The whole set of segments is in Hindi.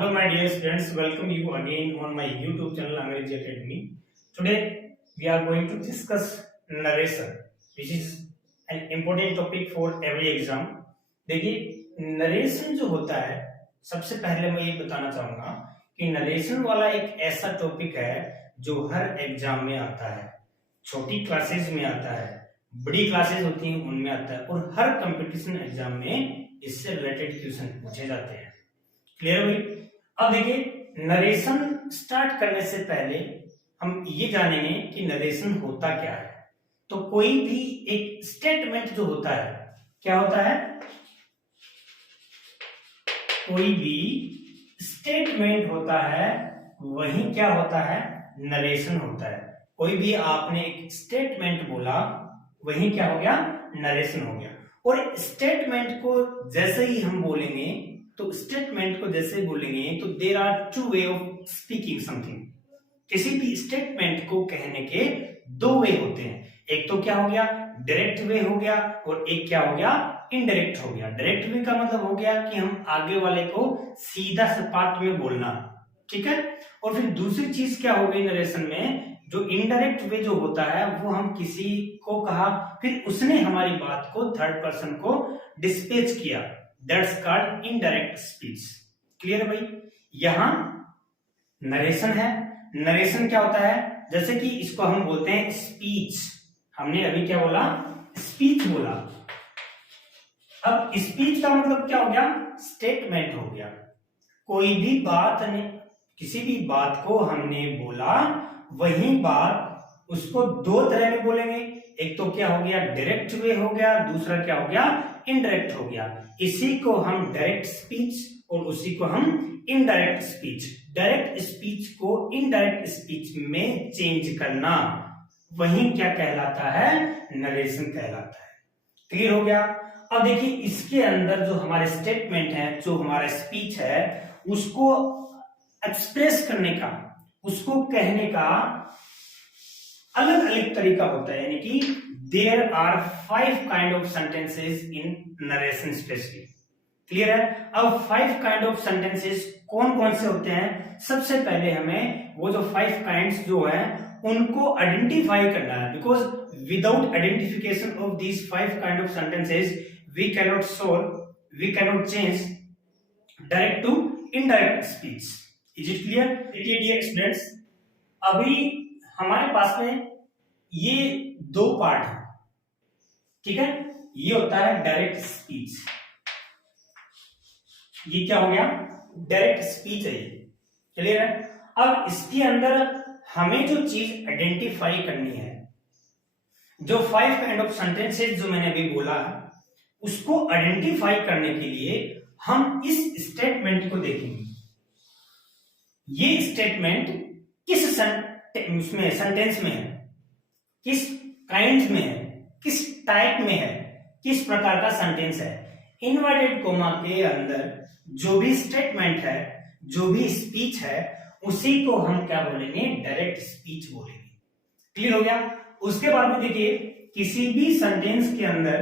Hello, my dear students. Welcome you again on my YouTube channel Angrezi Academy. Today we are going to discuss narration, which is an important topic for every exam. देखिए नरेशन जो होता है, सबसे पहले मैं ये बताना चाहूंगा कि नरेशन वाला एक ऐसा टॉपिक है जो हर एग्जाम में आता है, छोटी क्लासेस में आता है, बड़ी क्लासेस होती हैं उनमें आता है और हर कंपटीशन एग्जाम में इससे रिलेटेड क्वेश्चन पूछे जाते हैं। क्लियर हुई? अब देखिए नरेशन स्टार्ट करने से पहले हम ये जानेंगे कि नरेशन होता क्या है। तो कोई भी एक स्टेटमेंट जो होता है, क्या होता है? कोई भी स्टेटमेंट होता है वही क्या होता है? नरेशन होता है। कोई भी आपने एक स्टेटमेंट बोला वही क्या हो गया? नरेशन हो गया। और स्टेटमेंट को जैसे ही हम बोलेंगे तो स्टेटमेंट को जैसे बोलेंगे तो there are two way of speaking something. किसी भी स्टेटमेंट को कहने के दो वे होते हैं। एक तो क्या हो गया? डायरेक्ट वे हो गया और एक क्या हो गया? इनडायरेक्ट हो गया। डायरेक्ट वे का मतलब हो गया कि हम आगे वाले को सीधा सपाट में बोलना, ठीक है। और फिर दूसरी चीज क्या हो गई नरेशन में, जो इनडायरेक्ट वे जो होता है वो हम किसी को कहा, फिर उसने हमारी बात को थर्ड पर्सन को डिस्पैच किया, that's called indirect speech. Clear भाई? यहां नरेशन है। नरेशन क्या होता है? जैसे कि इसको हम बोलते हैं स्पीच। हमने अभी क्या बोला? स्पीच बोला। अब स्पीच का मतलब क्या हो गया? स्टेटमेंट हो गया। कोई भी बात ने, किसी भी बात को हमने बोला, वही बात उसको दो तरह में बोलेंगे। एक तो क्या हो गया? डायरेक्ट वे हो गया, दूसरा क्या हो गया? इनडायरेक्ट हो गया। इसी को हम डायरेक्ट स्पीच और उसी को हम इनडायरेक्ट स्पीच। डायरेक्ट स्पीच को इनडायरेक्ट स्पीच में चेंज करना, वही क्या कहलाता है? नरेशन कहलाता है। क्लियर हो गया? अब देखिए इसके अंदर जो हमारे स्टेटमेंट है, जो हमारा स्पीच है, उसको एक्सप्रेस करने का, उसको कहने का अलग अलग तरीका होता है। यानी कि there are 5 kind of sentences in narration specially. Clear है? अब 5 काइंड ऑफ सेंटेंसेस कौन कौन से होते हैं? सबसे पहले हमें वो जो 5 काइंड्स जो है उनको आइडेंटिफाई करना है, because without identification of these 5 kind of sentences we cannot solve, we cannot change direct to indirect speech. Is it clear? देखिए डियर स्टूडेंट्स, अभी हमारे पास में ये दो पार्ट है, ठीक है। ये होता है डायरेक्ट स्पीच। ये क्या हो गया? डायरेक्ट स्पीच है ये। क्लियर है? अब इसके अंदर हमें जो चीज आइडेंटिफाई करनी है, जो 5 काइंड ऑफ सेंटेंसेस जो मैंने अभी बोला, उसको आइडेंटिफाई करने के लिए हम इस स्टेटमेंट को देखेंगे। ये स्टेटमेंट किस उसमें सेंटेंस में है, किस काइंड में है, किस टाइप में है, किस प्रकार का सेंटेंस है। इनवर्टेड कोमा के अंदर जो भी स्टेटमेंट है, जो भी स्पीच है, उसी को हम क्या बोलेंगे? डायरेक्ट स्पीच बोलेंगे। क्लियर हो गया? उसके बाद में देखिए किसी भी सेंटेंस के अंदर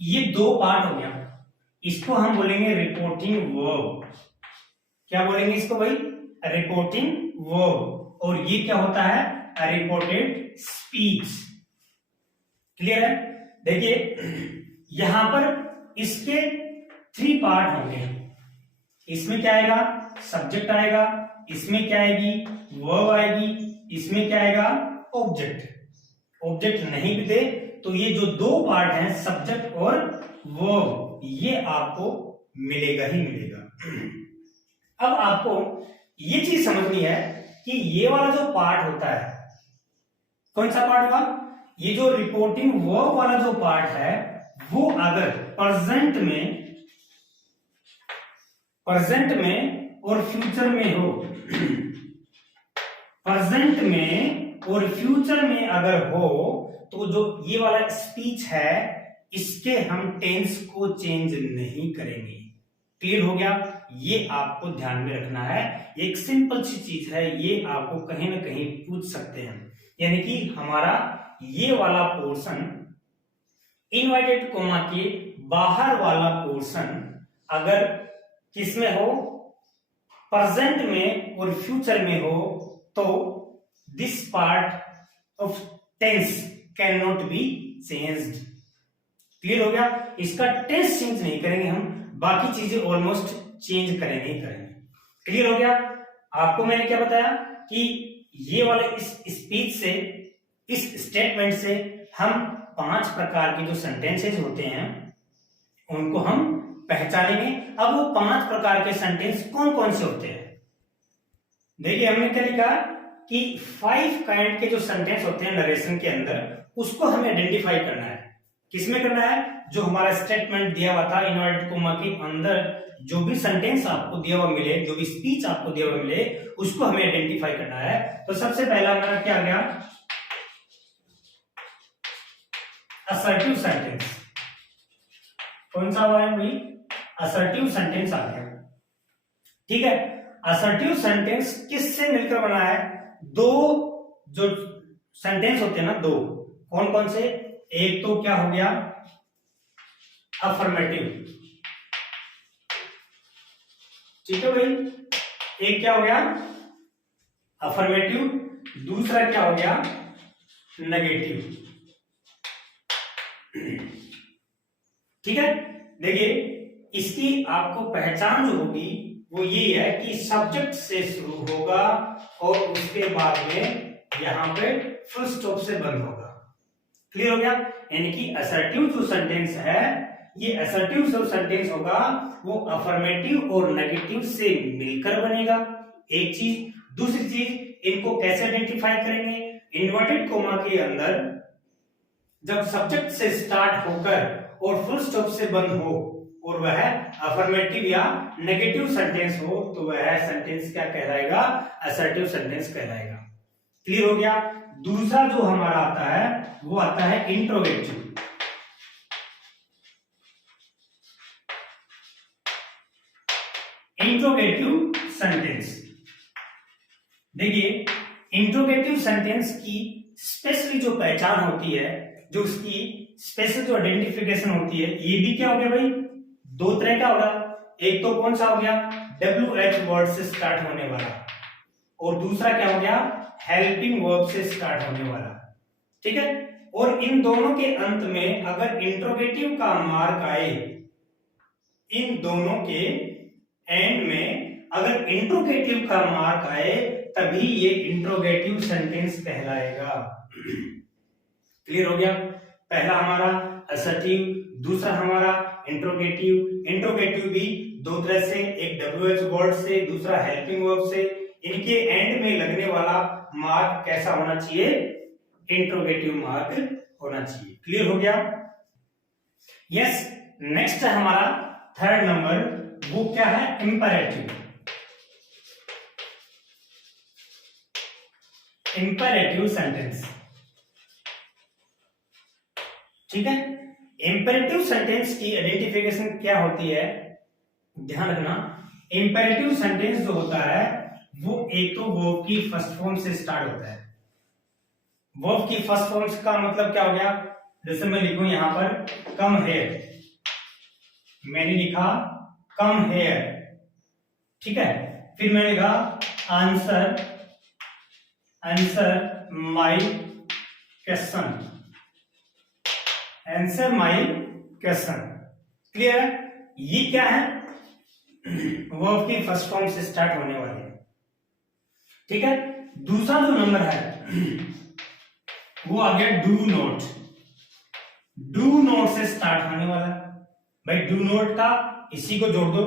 ये दो पार्ट हो गया, इसको हम बोलेंगे रिपोर्टिंग वर्ब। क्या बोलेंगे इसको भाई? Reporting verb. और ये क्या होता है? Reported speech. क्लियर है? देखिए यहां पर इसके 3 पार्ट होंगे। इसमें क्या आएगा? सब्जेक्ट आएगा, इसमें क्या आएगी? वर्ब आएगी, इसमें क्या आएगा? ऑब्जेक्ट। ऑब्जेक्ट नहीं भी दे तो ये जो दो पार्ट हैं, सब्जेक्ट और वर्ब, ये आपको मिलेगा ही मिलेगा। अब आपको ये चीज समझनी है कि ये वाला जो पार्ट होता है, कौन सा पार्ट हुआ? ये जो रिपोर्टिंग वर्ब वाला जो पार्ट है, वो अगर प्रेजेंट में और फ्यूचर में हो, प्रेजेंट में और फ्यूचर में अगर हो, तो जो ये वाला स्पीच है, इसके हम टेंस को चेंज नहीं करेंगे। क्लियर हो गया? ये आपको ध्यान में रखना है। एक सिंपल सी चीज है, ये आपको कहीं ना कहीं पूछ सकते हैं। यानी कि हमारा ये वाला पोर्शन, इनवर्टेड कोमा के बाहर वाला पोर्शन अगर किसमें हो? प्रेजेंट में और फ्यूचर में हो तो this part of tense can not be changed. Clear हो गया? इसका टेंस चेंज नहीं करेंगे हम, बाकी चीजें ऑलमोस्ट चेंज करेंगे ही करेंगे। क्लियर हो गया? आपको मैंने क्या बताया कि ये वाले इस स्पीच से, इस स्टेटमेंट से हम 5 प्रकार के जो सेंटेंसेस होते हैं उनको हम पहचानेंगे। अब वो 5 प्रकार के सेंटेंस कौन कौन से होते हैं? देखिए हमने क्या लिखा कि 5 काइंड के जो सेंटेंस होते हैं नरेशन के अंदर, उसको हमें आइडेंटिफाई करना है। किसमें करना है? जो हमारा स्टेटमेंट दिया हुआ था इनवर्टेड कोमा के अंदर, जो भी सेंटेंस आपको दिया हुआ मिले, जो भी स्पीच आपको दिया हुआ मिले, उसको हमें आइडेंटिफाई करना है। तो सबसे पहला हमारा क्या आ गया? Assertive sentence. कौन सा हुआ है भाई? असर्टिव सेंटेंस आ गया। ठीक है, असर्टिव सेंटेंस किससे मिलकर बना है? दो जो सेंटेंस होते हैं ना, दो, कौन कौन से? एक तो क्या हो गया? अफर्मेटिव। ठीक है भाई, एक क्या हो गया? अफर्मेटिव। दूसरा क्या हो गया? नेगेटिव। ठीक है, देखिए इसकी आपको पहचान जो होगी वो ये है कि सब्जेक्ट से शुरू होगा और उसके बाद में यहां पे फुल स्टॉप से बंद होगा। क्लियर हो गया? यानी कि असर्टिव जो सेंटेंस है, ये असर्टिव जो सेंटेंस होगा वो अफर्मेटिव और नेगेटिव से मिलकर बनेगा, एक चीज। दूसरी चीज, इनको कैसे आइडेंटिफाई करेंगे? इन्वर्टेड कोमा के अंदर जब सब्जेक्ट से स्टार्ट होकर और फुल स्टॉप से बंद हो और वह अफर्मेटिव या नेगेटिव सेंटेंस हो तो वह सेंटेंस क्या कहलाएगा? असर्टिव सेंटेंस कहलाएगा। क्लियर हो गया? दूसरा जो हमारा आता है वो आता है इंट्रोगेटिव। Interrogative sentence. देखिए इंट्रोगेटिव सेंटेंस की स्पेशली जो पहचान होती है, जो उसकी स्पेशल जो आइडेंटिफिकेशन होती है, ये भी क्या हो गया भाई? दो तरह का होगा। एक तो कौन सा हो गया? WH वर्ड से स्टार्ट होने वाला, और दूसरा क्या हो गया? हेल्पिंग वर्ब से स्टार्ट होने वाला। ठीक है, और इन दोनों के अंत में अगर इंट्रोगेटिव का मार्क आए, इन दोनों के एंड में अगर इंट्रोगेटिव का मार्क आए तभी ये इंट्रोगेटिव सेंटेंस कहलाएगा। क्लियर हो गया? पहला हमारा असर्टिव, दूसरा हमारा इंट्रोगेटिव। इंट्रोगेटिव भी दो तरह से, एक WH वर्ड से, दूसरा हेल्पिंग वर्ब से। इनके एंड में लगने वाला मार्क कैसा होना चाहिए? इंट्रोगेटिव मार्क होना चाहिए। क्लियर हो गया? यस। नेक्स्ट है हमारा थर्ड नंबर, वो क्या है? इंपेरेटिव। Imperative sentence. ठीक है, इंपेरेटिव सेंटेंस की आइडेंटिफिकेशन क्या होती है? ध्यान रखना, इंपेरेटिव सेंटेंस जो होता है वो एक तो वर्ब की फर्स्ट फॉर्म से स्टार्ट होता है। वर्ब की फर्स्ट फॉर्म का मतलब क्या हो गया? जैसे मैं लिखूं यहां पर कम हेयर, मैंने लिखा कम हेयर। ठीक है, फिर मैंने लिखा answer my question, answer my question. Clear है? ये क्या है? वर्ब की फर्स्ट फॉर्म से स्टार्ट होने वाले। ठीक है, दूसरा जो नंबर है वो आ गया डू नॉट। डू नॉट से स्टार्ट होने वाला। भाई डू नॉट का इसी को जोड़ दो,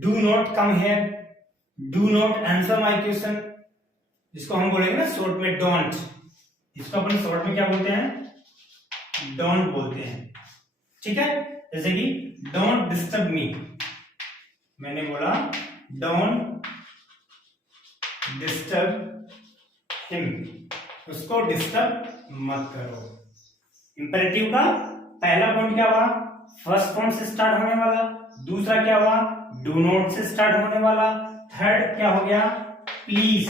do not come here, do not answer my question, जिसको हम बोलेंगे ना शॉर्ट में डोंट, इसको अपन शॉर्ट में क्या बोलते हैं? डोंट बोलते हैं। ठीक है, जैसे कि डोंट डिस्टर्ब मी, मैंने बोला डोंट डिस्टर्ब हिम, उसको डिस्टर्ब मत करो। इंपेरेटिव का पहला पॉइंट क्या हुआ? फर्स्ट पॉइंट से स्टार्ट होने वाला। दूसरा क्या हुआ? डू नॉट से स्टार्ट होने वाला। थर्ड क्या हो गया? प्लीज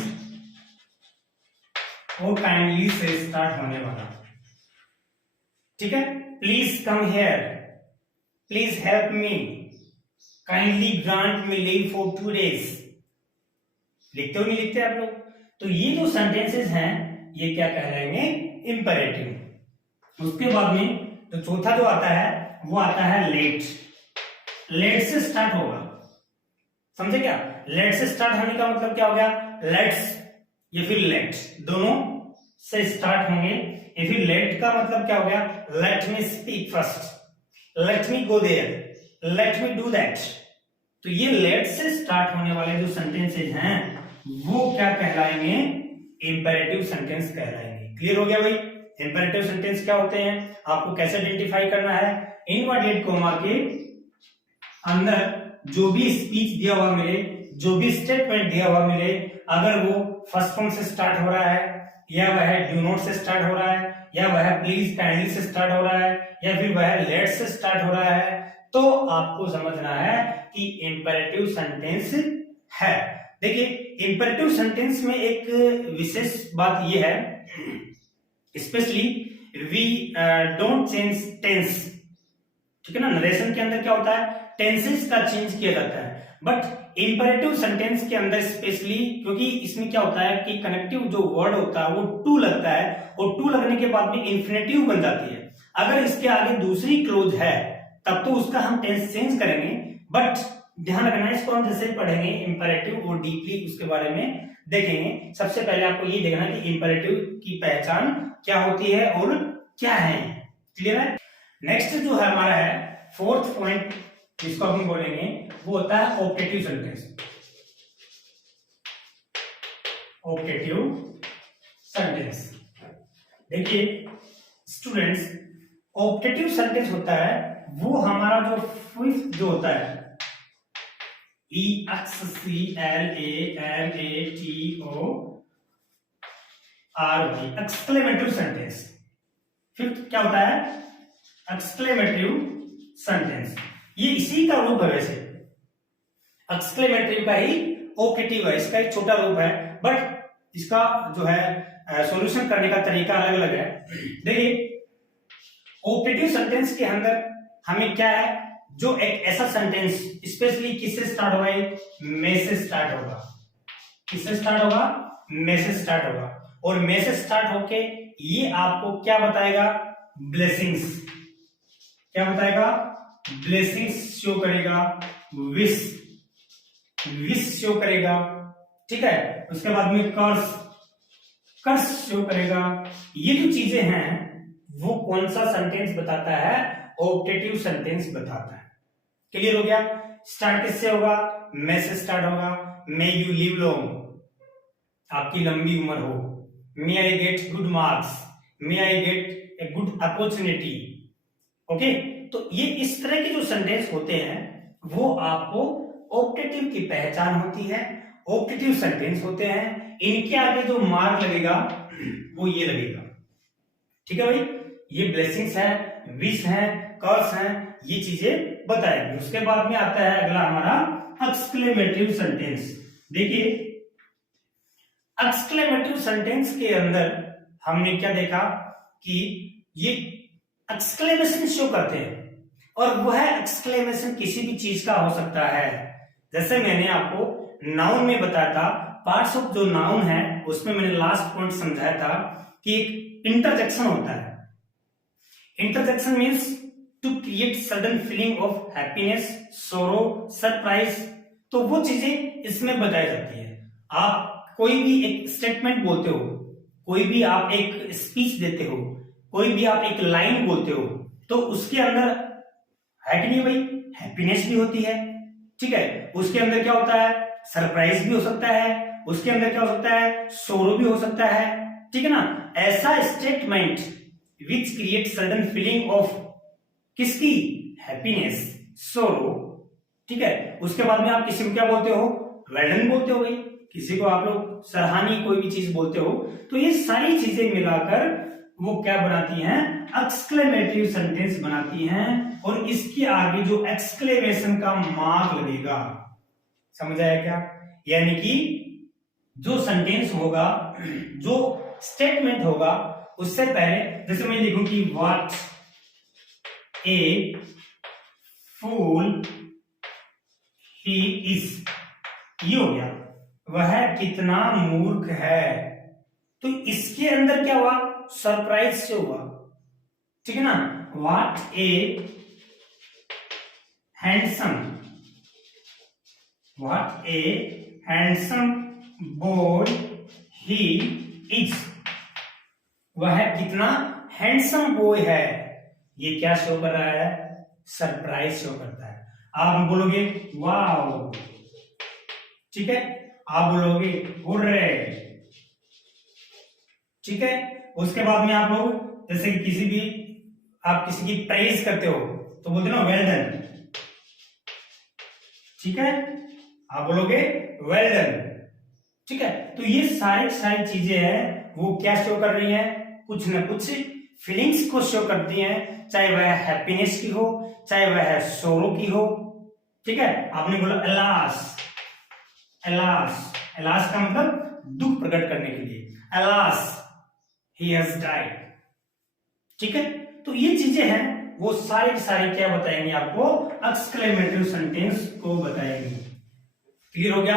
और काइंडली से स्टार्ट होने वाला। ठीक है, please come here, please help me, kindly grant me leave for 2 days। लिखते हो नहीं लिखते आप लोग? तो ये जो सेंटेंसेस हैं ये क्या कहलाएंगे? इंपेरेटिव। उसके बाद में तो चौथा जो आता है वो आता है लेट। लेट से स्टार्ट होगा, समझे क्या? लेट से स्टार्ट होने का मतलब क्या हो गया? लेट्स या फिर लेट दोनों से स्टार्ट होंगे, या फिर लेट का मतलब क्या हो गया? Let me speak first, let me go there, let me do that. तो ये लेट से स्टार्ट होने वाले जो सेंटेंसेस हैं वो क्या कहलाएंगे? इंपेरेटिव सेंटेंस कहलाएंगे। क्लियर हो गया भाई? इंपेरेटिव सेंटेंस क्या होते हैं, आपको कैसे आइडेंटिफाई करना है? इनवर्टेड कोमा के अंदर जो भी स्पीच दिया हुआ मिले, जो भी स्टेटमेंट दिया हुआ मिले, अगर वो फर्स्ट फॉर्म से स्टार्ट हो रहा है, या वह डू नॉट से स्टार्ट हो रहा है, या वह प्लीज काइंडली से स्टार्ट हो रहा है, या फिर वह लेट से स्टार्ट हो रहा है, तो आपको समझना है कि इंपेरेटिव सेंटेंस है। देखिए इंपेरेटिव सेंटेंस में एक विशेष बात यह है, specially we don't change tense, ठीक है ना? नरेशन के अंदर क्या होता है? टेंसेस का चेंज किया जाता है, बट इंपेरेटिव सेंटेंस के अंदर स्पेशली, क्योंकि इसमें क्या होता है कि कनेक्टिव जो वर्ड होता है वो टू लगता है, और टू लगने के बाद में इंफिनिटिव बन जाती है। अगर इसके आगे दूसरी क्लोज है तब तो उसका हम टेंस चेंज करेंगे, बट ध्यान रखना है, इसको हम जैसे पढ़ेंगे इंपेरेटिव और डीपली उसके बारे में देखेंगे। सबसे पहले आपको ये देखना है कि इंपेरेटिव की पहचान क्या होती है और क्या है। क्लियर है? नेक्स्ट जो है हमारा है फोर्थ पॉइंट जिसको हम बोलेंगे वो होता है ऑप्टेटिव सेंटेंस। ऑप्टेटिव सेंटेंस, देखिए स्टूडेंट्स, ऑप्टेटिव सेंटेंस होता है वो हमारा जो फिफ्थ जो होता है EXCLAMATORY, एक्सक्लेमेटिव सेंटेंस। फिफ्थ क्या होता है? Exclamative sentence. ये इसी का रूप है, वैसे एक्सक्लेमेटिव का ही ऑप्टेटिव है, इसका एक छोटा रूप है, बट इसका जो है सॉल्यूशन करने का तरीका अलग अलग है। देखिए ऑप्टेटिव सेंटेंस के अंदर हमें क्या है, जो एक ऐसा सेंटेंस स्पेशली किससे स्टार्ट होगा? मे से स्टार्ट होगा। किससे स्टार्ट होगा? मे से स्टार्ट होगा, और मे से स्टार्ट होके ये आपको क्या बताएगा? ब्लेसिंग्स। क्या बताएगा? ब्लेसिंग्स शो करेगा, विश शो करेगा, ठीक है? उसके बाद में कर्स शो करेगा। ये जो चीजें हैं वो कौन सा सेंटेंस बताता है? ऑप्टेटिव सेंटेंस बताता है। क्लियर हो गया? स्टार्ट किससे होगा? मे से स्टार्ट होगा। मे यू लिव लॉन्ग, आपकी लंबी उम्र हो। May I get good marks, may I get a good opportunity. Okay, तो ये इस तरह के जो सेंटेंस होते हैं वो आपको ऑप्टेटिव की पहचान होती है, ऑप्टेटिव सेंटेंस होते हैं। इनके आगे जो मार्क लगेगा वो ये लगेगा, ठीक है भाई? ये ब्लेसिंग्स है, विश है, कर्स है, ये चीजें बताएंगे। उसके बाद में आता है अगला हमारा एक्सक्लेमेटिव सेंटेंस। देखिए एक्सक्लेमेटिव सेंटेंस के अंदर हमने क्या देखा कि ये एक्सक्लेमेशन शो करते हैं, और वह एक्सक्लेमेशन किसी भी चीज का हो सकता है। जैसे मैंने आपको नाउन में बताया था, पार्ट्स ऑफ जो नाउन है उसमें मैंने लास्ट पॉइंट समझाया था कि एक इंटरजेक्शन होता है। Interjection means to create sudden feeling of happiness, sorrow, surprise. तो वो चीजें इसमें बताई जाती है। आप कोई भी एक स्टेटमेंट बोलते हो, कोई भी आप एक स्पीच देते हो, कोई भी आप एक लाइन बोलते हो, तो उसके अंदर है कि नहीं भाई? हैप्पीनेस भी होती है, ठीक है? उसके अंदर क्या होता है? सरप्राइज भी हो सकता है, उसके अंदर क्या हो सकता है? सोरो भी हो सकता है, ठीक है ना? ऐसा statement which create sudden feeling of किसकी? हैप्पीनेस, सोरो, ठीक है? उसके बाद में आप किसी को क्या बोलते हो? वेल डन बोलते हो भाई। किसी को आप लोग सराहनीय कोई भी चीज बोलते हो। तो ये सारी चीजें मिलाकर वो क्या बनाती हैं? एक्सक्लेमेटिव सेंटेंस बनाती हैं, और इसके आगे जो एक्सक्लेमेशन का मार्क लगेगा, समझ आया क्या? यानी कि जो सेंटेंस होगा, जो स्टेटमेंट होगा, उससे पहले जैसे मैं लिखूं कि what A fool he is, ये हो गया। वह कितना मूर्ख है। तो इसके अंदर क्या हुआ, सरप्राइज से हुआ, ठीक है ना। What A handsome, what A handsome boy he is, वह कितना हैंडसम बॉय है, ये क्या शो कर रहा है, सरप्राइज शो करता है। आप बोलोगे वाओ, ठीक है, आप बोलोगे हुर्रे, ठीक है। उसके बाद में आप लोग जैसे कि किसी भी आप किसी की प्रेज करते हो तो बोलते हो वेल डन, ठीक है, आप बोलोगे वेल डन, ठीक है। तो ये सारी चीजें हैं वो क्या शो कर रही हैं, कुछ ना कुछ फीलिंग्स को शो करती हैं, चाहे वह हैप्पीनेस की हो, चाहे वह सोरो की हो, ठीक है। आपने बोला अलास, अलास, अलास का मतलब दुख प्रकट करने के लिए, अलास ही हैज डाइड, ठीक है। तो ये चीजें हैं वो सारी की सारी क्या बताएंगे आपको, एक्सक्लेमेटरी सेंटेंस को बताएंगे। क्लियर हो गया।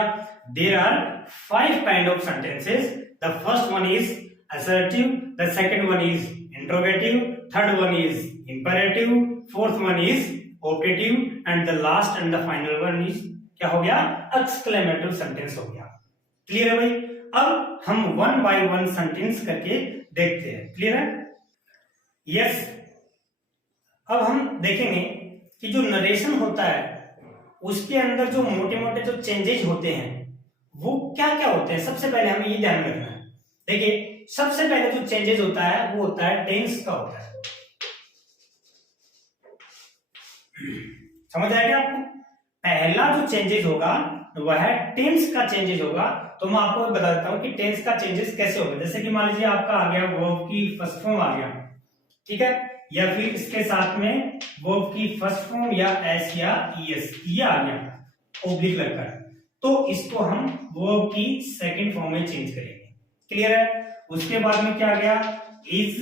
There are 5 kind of sentences, the first one is assertive, the second one is interrogative, third one is imperative, fourth one is optative, and the last and the final one is क्या हो गया, exclamative sentence हो गया। क्लियर है भाई। अब हम 1 by 1 सेंटेंस करके देखते हैं। क्लियर है, यस। अब हम देखेंगे कि जो नरेशन होता है उसके अंदर जो मोटे मोटे जो चेंजेस होते हैं वो क्या क्या होते हैं। सबसे पहले हमें ये ध्यान रखना है, देखिए सबसे पहले जो चेंजेस होता है वो होता है टेंस का होता है। समझ आएगा आपको। पहला जो चेंजेस होगा वह है टेंस का चेंजेस होगा। तो मैं आपको बता देता हूं कि टेंस का चेंजेस कैसे होगा। जैसे कि मान लीजिए आपका आ गया वर्ब की फर्स्ट फॉर्म आ गया, ठीक है, या फिर इसके साथ में वर्ब की फर्स्ट फॉर्म या एस या ईएस ये आ गया ओब्लिक लगकर, तो इसको हम वर्ब की सेकंड फॉर्म में चेंज करेंगे। क्लियर है। उसके बाद में क्या आ गया, इज,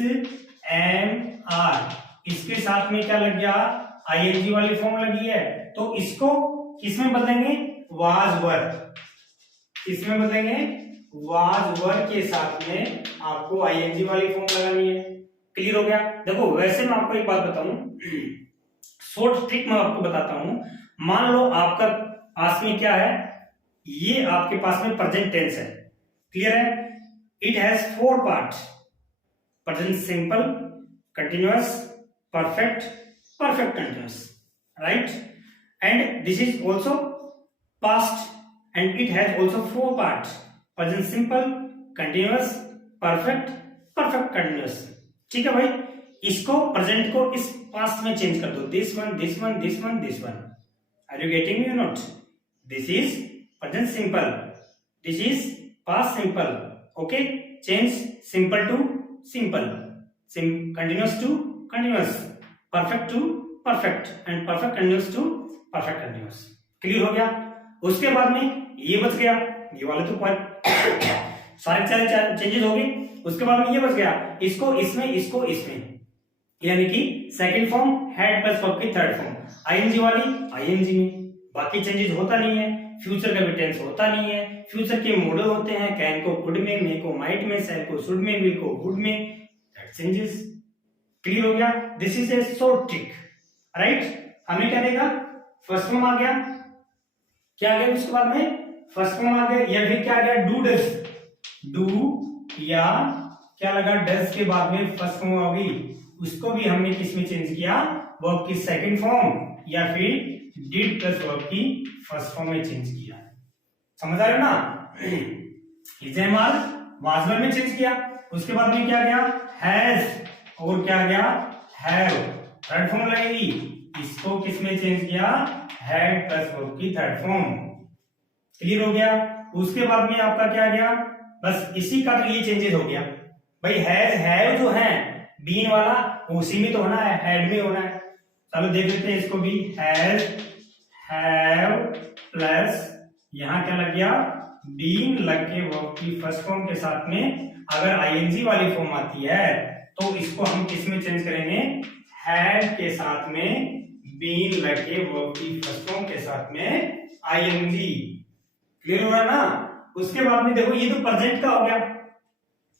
एम, आर, इसके साथ में क्या लग गया, आईएनजी वाली फॉर्म लगी है, तो इसको किसमें बदलेंगे, वाज वर, किसमें बदलेंगे, वाज वर के साथ में आपको आईएनजी वाली फॉर्म लगानी है। क्लियर हो गया। देखो वैसे मैं आपको एक बात बताऊं, शॉर्ट ट्रिक मैं आपको बताता हूं। मान लो आपका पास में क्या है, ये आपके पास में प्रेजेंट टेंस है। क्लियर है। It has 4 parts: present simple, continuous, perfect, perfect continuous, right? And this is also past, and it has also 4 parts: present simple, continuous, perfect, perfect continuous. ठीक है भाई, इसको प्रेजेंट को इस पास्ट में चेंज कर दो, this one, this one, this one, this one. Are you getting me or not? This is present simple, this is past simple. Okay, change simple to simple, continuous to continuous, perfect to perfect, and perfect continuous to perfect continuous. Clear हो गया। उसके बाद में ये बच गया, ये वाले तो सारे चेंजेस हो गए। उसके बाद में ये बच गया, इसको इसमें, इसको इसमें, यानी कि second form head plus verb की थर्ड फॉर्म, आईएनजी वाली आईएनजी में। बाकी चेंजेस होता नहीं है। फ्यूचर का भी टेंस होता नहीं है। फ्यूचर के मॉडल होते हैं, कैन को कुड में, मे को माइट में, सेल को शुड में, विल को वुड में, दैट चेंजेस। क्लियर हो गया। This is a short trick, right. हमें क्या देगा, फर्स्ट फॉर्म आ गया, क्या आ गया उसके बाद में, फर्स्ट फॉर्म आ गया, या फिर क्या आ गया, डू डज, डू या क्या लगा, डज के बाद में फर्स्ट फॉर्म आ गई, उसको भी हमने किस में चेंज किया, वर्ब की सेकंड फॉर्म या फिर डिड प्लस वर्ब की फर्स्ट फॉर्म में चेंज किया। समझ आ रहे हो ना। इजेमाल वाजवर में चेंज किया। उसके बाद में क्या गया, हैज, और क्या गया, हैव, थर्ड फॉर्म लगेगी, इसको किस में चेंज किया, हैड प्लस वर्ब की थर्ड फॉर्म। क्लियर हो गया। उसके बाद में आपका क्या गया, बस इसी का तो ये चेंजेस हो गया भाई। हैज, हैव जो है बीन वाला उसी में तो होना है, हेड में होना है। चलो देख लेते हैं इसको भी, हैज, हैव प्लस यहां क्या लग गया, बीन लग के वर्ब की फर्स्ट फॉर्म के साथ में अगर आईएनजी वाली फॉर्म आती है तो इसको हम किस में चेंज करेंगे, हैड के साथ में बीन लग के वर्ब की फर्स्ट फॉर्म के साथ में आईएनजी। क्लियर हो रहा है ना। उसके बाद में देखो ये तो प्रेजेंट का हो गया,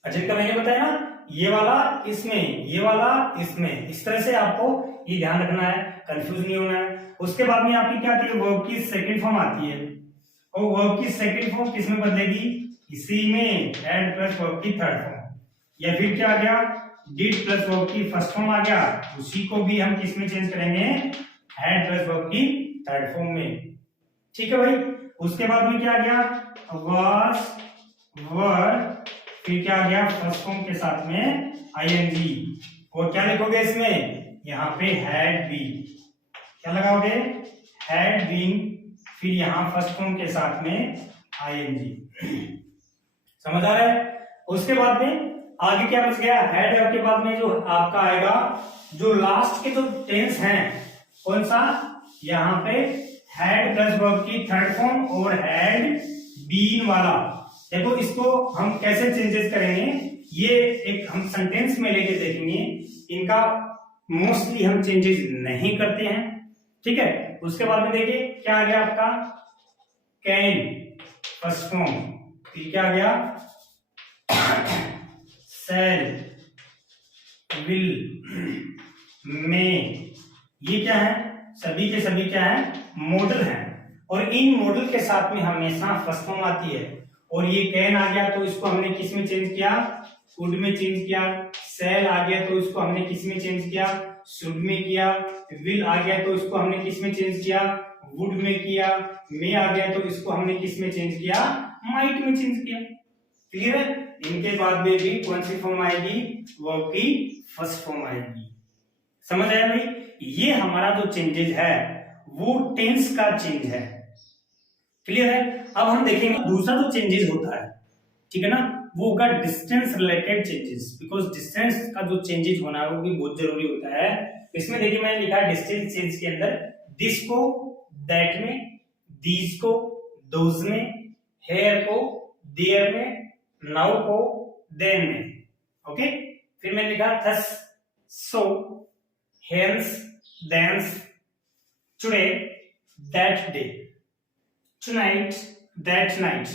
प्रेजेंट का मैंने बताया ना, ये वाला इसमें, ये वाला इसमें, इस तरह से आपको ये ध्यान रखना है, कंफ्यूज नहीं होना है। उसके बाद में आपकी क्या आती है, वर्ब की सेकंड फॉर्म आती है, और वर्ब की सेकंड फॉर्म किसमें बदलेगी, इसी में, हैड प्लस वर्ब की थर्ड फॉर्म, या फिर क्या आ गया, डिड प्लस वर्ब की फर्स्ट फॉर्म आ गया, उसी को भी हम किस में चेंज करेंगे, हैड प्लस वर्ब की थर्ड फॉर्म में। ठीक है भाई। उसके बाद में क्या आ गया, वाज, वर, फिर क्या आ गया फर्स्ट फॉर्म के साथ में आईएनजी, और क्या लिखोगे इसमें, यहाँ पे हैड बीन, क्या लगाओगे, हैड बीन, फिर यहां फर्स्ट फॉर्म के साथ में आईएनजी। समझ आ रहा है। उसके बाद में आगे क्या बच गया, हैड के बाद में जो आपका आएगा, जो लास्ट के जो टेंस हैं, कौन सा, यहाँ पे हैड प्लस वर्ब की थर्ड फॉर्म और हैड बीन वाला। देखो इसको हम कैसे चेंजेस करेंगे, ये एक हम सेंटेंस में लेके देखेंगे, इनका मोस्टली हम चेंजेस नहीं करते हैं। ठीक है। उसके बाद में देखिए क्या आ गया आपका, कैन फर्स्ट फॉर्म, फिर क्या आ गया, सेल, विल, मे, ये क्या है, सभी के सभी क्या है, मॉडल हैं, और इन मॉडल के साथ में हमेशा फर्स्ट फॉर्म आती है। और ये कैन आ गया तो इसको हमने किस में चेंज किया, वुड में चेंज किया। सेल आ गया तो इसको हमने किस में चेंज किया, शुड में किया। विल आ गया तो इसको हमने किस में चेंज किया, वुड में किया। मे आ गया तो इसको हमने किस में चेंज किया, माइट में चेंज किया। क्लियर है। इनके बाद में भी कौन सी फॉर्म आएगी, वर्ब की फर्स्ट फॉर्म आएगी। समझ आया भाई। ये हमारा जो चेंजेज है वो टेंस का चेंज है। क्लियर है। अब हम देखेंगे दूसरा जो चेंजेस होता है, ठीक है ना, वो होगा distance related changes, because distance का जो चेंजेस होना है वो भी बहुत जरूरी होता है। इसमें देखिए मैंने लिखा है डिस्टेंस चेंज के अंदर, दिस को दैट में, दीज को दोज में, हेयर को देयर में, नाउ को देन में। ओके। फिर मैंने लिखा thus, so, hence, thence, today, that day, tonight, that night,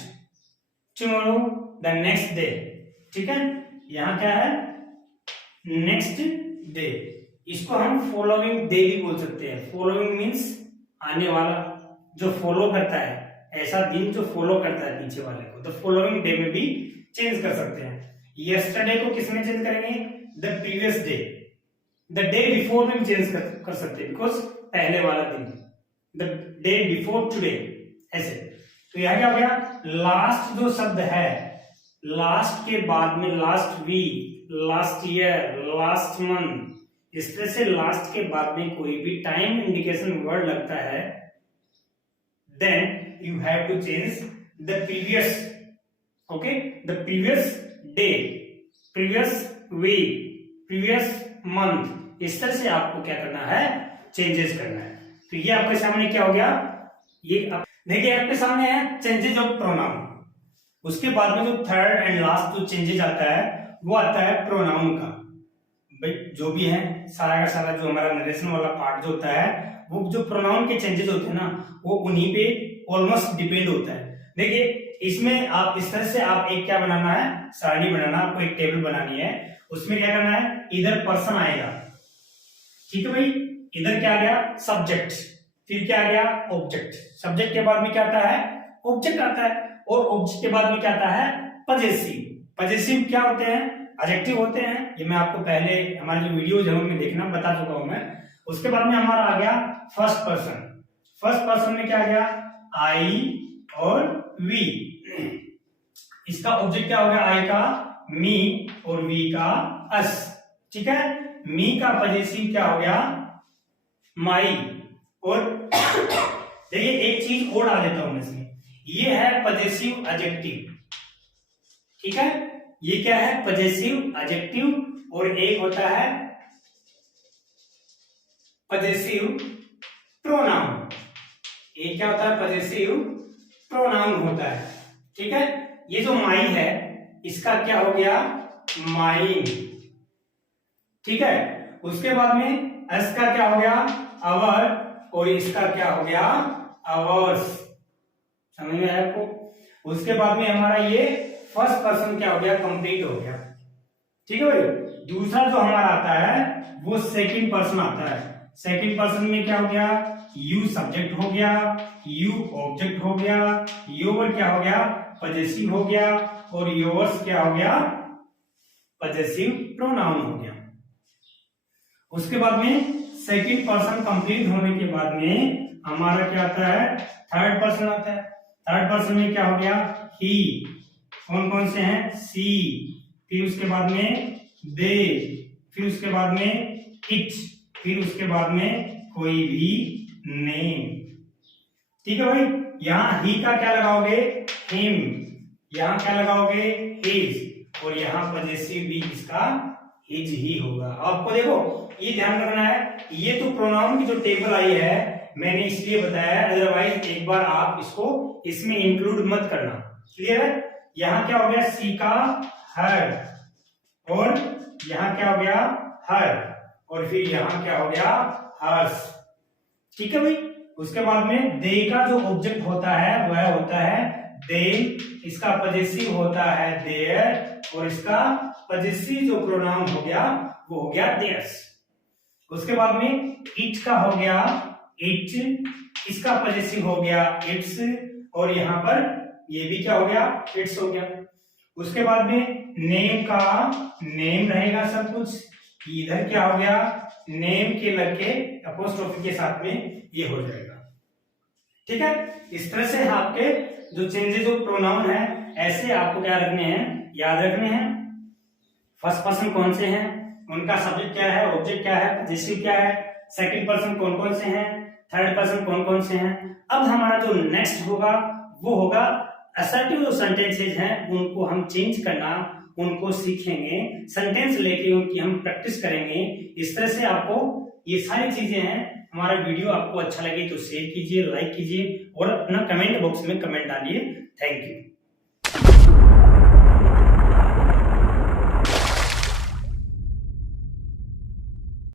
tomorrow, the next day। ठीक है। यहां क्या है, नेक्स्ट डे। इसको हम फॉलोइंग डे भी बोल सकते हैं। फॉलोइंग मीन्स आने वाला, जो फॉलो करता है, ऐसा दिन जो फॉलो करता है पीछे वाले को, तो फॉलोइंग डे में भी चेंज कर सकते हैं। यस्टरडे को किस में चेंज करेंगे, the previous day. The day before में भी चेंज कर सकते हैं, बिकॉज पहले वाला दिन, द डे बिफोर टुडे, ऐसे। तो यह क्या हो गया, लास्ट जो शब्द है, लास्ट के बाद में last week, last year, last month, इस तरह से लास्ट के बाद में कोई भी टाइम इंडिकेशन वर्ड लगता है, then you have to change the previous. Okay, the previous day, previous week, previous month, इस तरह से आपको क्या करना है, चेंजेस करना है। तो ये आपके सामने क्या हो गया, ये देखिए आपके सामने है चेंजेस ऑफ प्रोनाउन। उसके बाद में जो थर्ड एंड लास्ट जो चेंजेस आता है वो आता है प्रोनाउन का। भाई जो भी है सारा का सारा जो हमारा नरेशन वाला पार्ट जो होता है, वो जो प्रोनाउन के चेंजेस होते हैं ना, वो उन्हीं पे ऑलमोस्ट डिपेंड होता है। देखिए इसमें आप इस तरह से आप एक क्या बनाना है, सारणी बनाना, आपको एक टेबल बनानी है। उसमें क्या करना है, इधर पर्सन आएगा, ठीक है भाई, इधर क्या आ गया, सब्जेक्ट, फिर क्या आ गया, ऑब्जेक्ट। सब्जेक्ट के बाद में क्या आता है, ऑब्जेक्ट आता है, और ऑब्जेक्ट के बाद में क्या आता है, पजेसिव। पजेसिव क्या होते हैं, एडजेक्टिव होते हैं। ये मैं आपको पहले हमारी जो वीडियो जरूर में देखना बता चुका हूं मैं। उसके बाद में हमारा आ गया फर्स्ट पर्सन। फर्स्ट पर्सन में क्या आ गया, आई और वी। इसका ऑब्जेक्ट क्या हो गया, आई का मी और वी का अस। ठीक है। मी का पजेसिव क्या हो गया, माई। और देखिए एक चीज और डाल देता हूं मैं इसमें, ये है पजेसिव एडजेक्टिव। ठीक है, ये क्या है, पजेसिव एडजेक्टिव, और एक होता है पजेसिव प्रोनाउन। ये क्या होता है, पजेसिव प्रोनाउन होता है। ठीक है, ये जो माई है इसका क्या हो गया, माइन। ठीक है, उसके बाद में एस का क्या हो गया, अवर, और इसका क्या हो गया, अवर्स। समझ में आया आपको। उसके बाद में हमारा ये फर्स्ट पर्सन क्या हो गया, कंप्लीट हो गया। ठीक है भाई। दूसरा जो हमारा आता है वो सेकंड पर्सन आता है। सेकंड पर्सन में क्या हो गया, यू सब्जेक्ट हो गया, यू ऑब्जेक्ट हो गया, योर क्या हो गया, पजेसिव हो गया, और योर्स क्या हो गया, पजेसिव प्रोनाउन हो गया। उसके बाद में सेकंड पर्सन कंप्लीट होने के बाद में हमारा क्या आता है, थर्ड पर्सन आता है। थर्ड पर्सन में क्या हो गया, ही, कौन कौन से हैं, सी, फिर उसके बाद में दे, फिर उसके बाद में इट, फिर उसके बाद में कोई भी नेम। ठीक है भाई। यहां ही का क्या लगाओगे, हिम, यहां क्या लगाओगे, हिज, और यहां पजेसिव भी इसका हिज ही होगा। आपको देखो ये ध्यान रखना है, ये तो प्रोनाउन की जो टेबल आई है मैंने इसलिए बताया, अदरवाइज एक बार आप इसको इसमें इंक्लूड मत करना। क्लियर है। यहां क्या हो गया, सी का हर, और यहां क्या हो गया, हर, और फिर यहां क्या हो गया, हर्स। ठीक है भाई। उसके बाद में दे का जो ऑब्जेक्ट होता है वह होता है दे, इसका पजेसिव होता है देयर, और इसका पजेसिव जो प्रोनाउन हो गया वो हो गया देयर्स। उसके बाद में इट का हो गया इट, इसका पजेसिव हो गया इट्स, और यहां पर ये भी क्या हो गया, इट्स हो गया। उसके बाद में नेम का नेम रहेगा सब कुछ, इधर क्या हो गया, नेम के लग के अपोस्ट्रोफी के साथ में ये हो जाएगा। ठीक है। इस तरह से आपके जो चेंजेस ऑफ प्रोनाउन है ऐसे आपको क्या रखने हैं, याद रखने हैं। फर्स्ट पर्सन कौन से हैं, उनका सब्जेक्ट क्या है, ऑब्जेक्ट क्या है, पजेसिव क्या है, सेकंड पर्सन कौन कौन से हैं, थर्ड पर्सन कौन कौन से हैं। अब हमारा जो नेक्स्ट होगा वो होगा असर्टिव जो सेंटेंसेज हैं उनको हम चेंज करना, उनको सीखेंगे, सेंटेंस लेके उनकी हम प्रैक्टिस करेंगे। इस तरह से आपको ये सारी चीजें हैं। हमारा वीडियो आपको अच्छा लगे तो शेयर कीजिए, लाइक कीजिए, और अपना कमेंट बॉक्स में कमेंट डालिए। Thank you.